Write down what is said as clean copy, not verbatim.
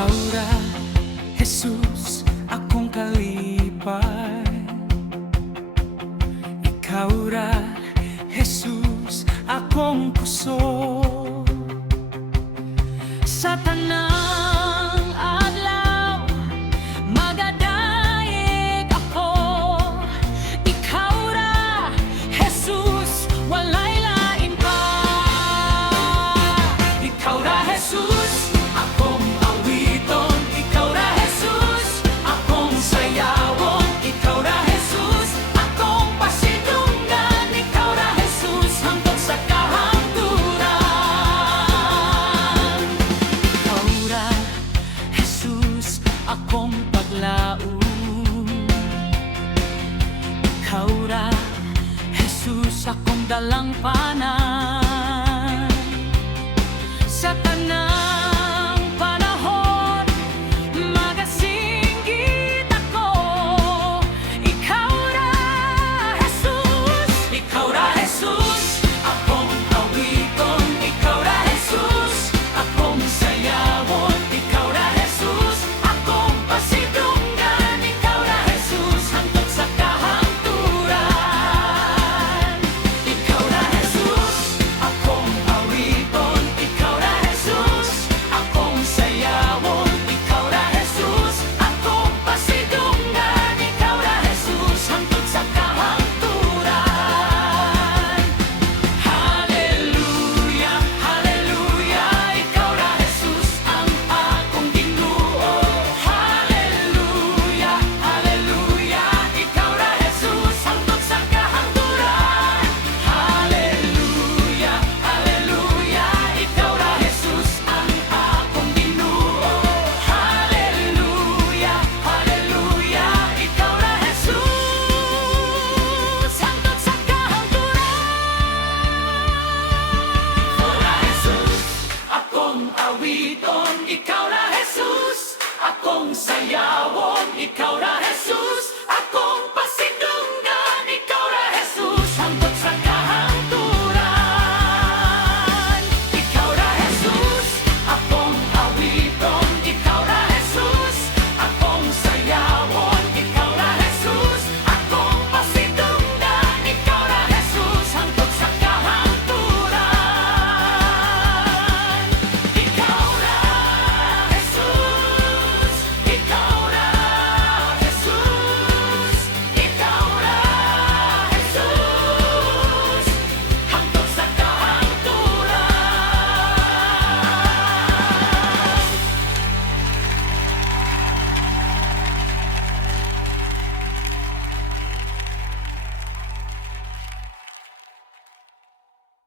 Ikaw ra, Jesus, akong kalipay. Ikaw ra, Jesus, akong puso. Sa tanang adlaw, magadayeg ako. Ikaw ra, Jesus, walay lain pa. Ikaw ra, Jesus, akong awiton. Ikaw ra, Jesus, akong sayawon. Ikaw ra, Jesus, akong pasidungan. Ikaw ra, Jesus, hangtod sa kahangturan. Ikaw ra, Jesus, akong paglaom. Ikaw ra, Jesus, akong dalangpanan. Sa tanang panahon, magasinggit ako. Ikaw ra, Jesus. Ikaw ra, Jesus, akong awiton. Ikaw ra, Jesus, akong sayawon. Ikaw ra, Jesus, akong pasidungan. Ikaw ra, Jesus, hangtod sa kahangturan. Ikaw ra, Jesus, akong awiton. Ikaw ra, Jesus, akong sayawon. Ikaw ra, Jesus, akong pasidungan. Ikaw ra, Jesus, hangtod sa kahangturan. Hallelujah, hallelujah. Ikaw ra, Jesus, ang akong Ginoo. Hallelujah, hallelujah. Ikaw ra, Jesus, hangtod sa kahangturan. Hallelujah, hallelujah. Ikaw ra, Jesus, ang akong Ginoo. Hallelujah, hallelujah. Ikaw ra, Jesus, hangtod sa kahangturan. Ikaw ra, Jesus, akong awiton. Ikaw ra, Jesus, akong sayawon. Ikaw ra, Jesus,